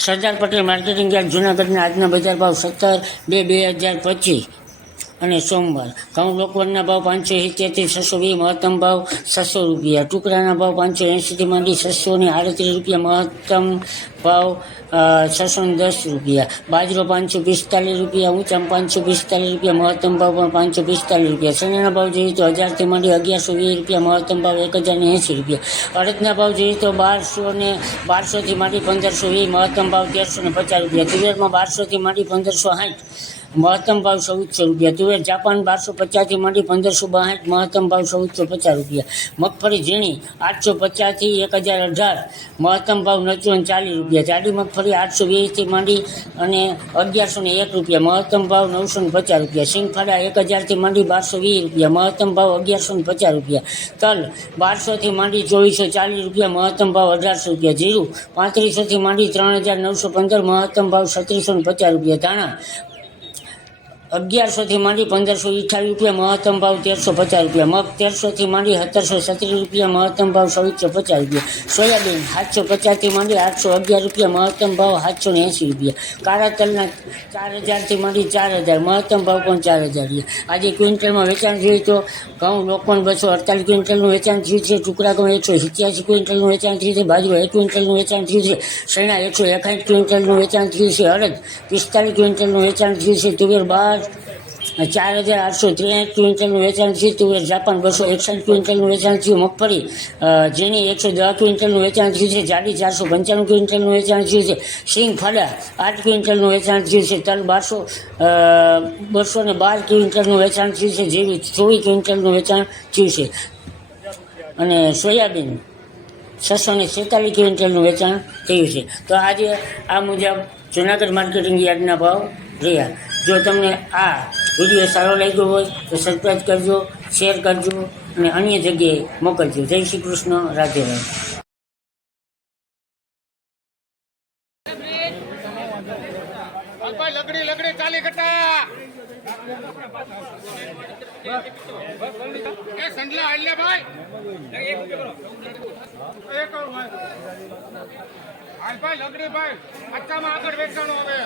Sardar Patel marketing yard જૂનાગઢના આજના બજાર ભાવ સત્તર બે બે હજાર પચીસ. અને સોમવાર. ઘઉં લોકવનના ભાવ પાંચસો સિત્તેરથી છસો વીસ મહત્તમ ભાવ છસો રૂપિયા. ટુકડાના ભાવ પાંચસો એંશીથી માંડી છસો ને આડત્રીસ રૂપિયા મહત્તમ ભાવ છસો ને દસ રૂપિયા. બાજરો પાંચસો પિસ્તાલીસ રૂપિયા ઊંચા પાંચસો પિસ્તાલીસ રૂપિયા, મહત્તમ ભાવ પણ પાંચસો પિસ્તાલીસ રૂપિયા. ચણાના ભાવ જોઈએ તો હજારથી માંડી અગિયારસો વીસ રૂપિયા, મહત્તમ ભાવ એક હજાર ને એંસી રૂપિયા. અડદના ભાવ જોઈએ તો બારસો ને, બારસોથી માંડી પંદરસો વીસ, મહત્તમ ભાવ તેરસો ને પચાસ રૂપિયા. તુવેરમાં બારસોથી માંડી પંદરસો સાઠ. મહત્તમ ભાવ ચૌદસો રૂપિયા. તુવેર જાપાન બારસો પચાસથી માંડી પંદરસો બાસઠ મહત્તમ ભાવ ચૌદસો પચાસ રૂપિયા. મગફળી ઝીણી આઠસો પચાસથી એક હજાર અઢાર. મહત્તમ ભાવ નચોન ચાલીસ રૂપિયા. જાડી મગફળી આઠસો વીસથી માંડી અને અગિયારસો ને એક રૂપિયા. મહત્તમ ભાવ નવસો ને પચાસ રૂપિયા. સિંગફાડા એક હજારથી માંડી બારસો વીસ રૂપિયા. મહત્તમ ભાવ અગિયારસો ને પચાસ રૂપિયા. તલ બારસોથી માંડી ચોવીસો ચાલીસ રૂપિયા. મહત્તમ ભાવ અઢારસો રૂપિયા. જીરું પાંત્રીસોથી માંડી ત્રણ હજાર નવસો પંદર. મહત્તમ ભાવ છત્રીસો ને પચાસ રૂપિયા. ધાણા અગિયારસોથી માંડી પંદરસો અઠાવીસ રૂપિયા મહત્તમ ભાવ, તેરસો પચાસ રૂપિયા. મગ તેરસોથી માંડી સત્તરસો છત્રીસ રૂપિયા મહત્તમ ભાવ ચૌદસો પચાસ રૂપિયા. સોયાબીન સાતસો પચાસથી માંડી આઠસો અગિયાર રૂપિયા મહત્તમ ભાવ, સાતસો ને એંસી રૂપિયા. કાળા તલના ચાર હજારથી માંડી ચાર હજાર. મહત્તમ ભાવ પણ ચાર હજાર રૂપિયા આજે ક્વિન્ટલમાં વેચાણ જોઈએ તો ઘઉં લોકોને બસો અડતાલીસ ક્વિન્ટલનું વેચાણ થયું છે. ટુકડા ઘઉં એકસો સિત્યાસી ક્વિન્ટલનું વેચાણ થયું છે. બાજુ એક ક્વિન્ટલનું વેચાણ થયું છે. શેણા એકસો એકાઠ ક્વિન્ટલનું વેચાણ થયું છે. અડદ પિસ્તાલીસ ક્વિન્ટલનું વેચાણ થયું છે. તુવેર બાર ચાર હજાર આઠસો ત્રેસઠ ક્વિન્ટલનું વેચાણ થયું તુવેર જાપાન બસો એકસઠ ક્વિન્ટલનું વેચાણ થયું. મગફળી જેની એકસો દસ ક્વિન્ટલનું વેચાણ થયું છે, જાડી ચારસો પંચાણું ક્વિન્ટલનું વેચાણ થયું છે, સિંગ ફાડા આઠ ક્વિન્ટલનું વેચાણ થયું છે, તલ બારસો બસો ને બાર ક્વિન્ટલનું વેચાણ થયું છે, જેવી ચોવીસ ક્વિન્ટલનું વેચાણ થયું છે. અને સોયાબીન છસો ને છેતાલીસ ક્વિન્ટલનું વેચાણ થયું છે. તો આજે આ મુજબ જુનાગઢ માર્કેટિંગ યાર્ડના ભાવ રહ્યા. જો તમને આ વીડિયો સારો લાગ્યો હોય તો સબસ્ક્રાઈબ કરજો શેર કરજો અને અન્ય જગ્યાએ મોકલજો. જય શ્રી કૃષ્ણ, રાધે રાધે. ભાઈ લગડી લગડી, ચાલી હાલ્યા ભાઈ. એક હાલ આગળ વેચાણો હવે.